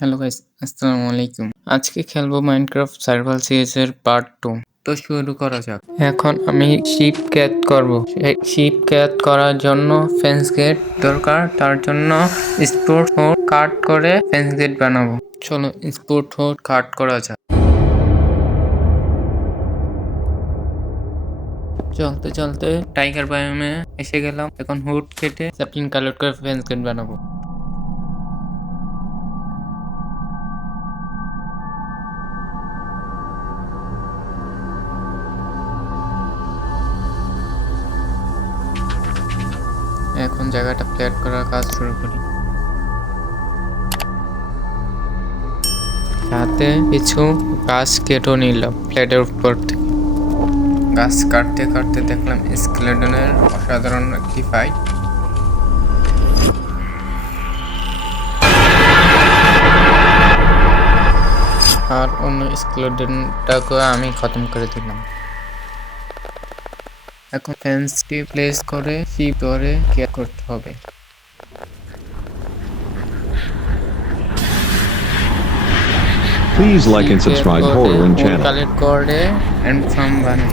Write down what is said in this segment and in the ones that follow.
Hello guys, আসসালামু আলাইকুম। আজকে খেলবো মাইনক্রাফট সার্ভাইভাল সিরিজ এর পার্ট 2। তো শুরু করা যাক। এখন আমি শিপ ক্যাট করব। শিপ ক্যাট করার জন্য ফেন্স গেট দরকার। তার জন্য স্পোর্ট হোড কাট করে ফেন্স গেট বানাবো। চলো স্পোর্ট হোড কাট করা যাক। চলতে চলতে টাইগার বায়োমে এসে গেলাম। এখন হুড কেটে স্যাপলিং কালেক্ট করে ফেন্স গেট বানাবো। এখন জায়গাটা ফ্ল্যাট করার কাজ শুরু করি। সাথে কিছু গাছ কেটে নিলাম ফ্ল্যাটের উপর থেকে। গাছ কাটতে কাটতে দেখলাম স্কেলেটনের অসাধারণ একটি ফাইট। আর অন্য স্কেলেটনটাকে আমি খতম করে দিলাম। এখন ফেন্সটি প্লেস করে শিপ ধরে কেয়ার করতে হবে। Please like and subscribe Horror and channel. Collect করে এন্ড ফার্ম বানাই।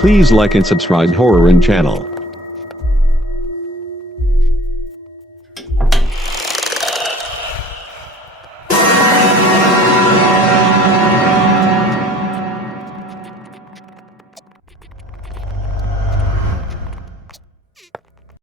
Please like and subscribe Horror and channel.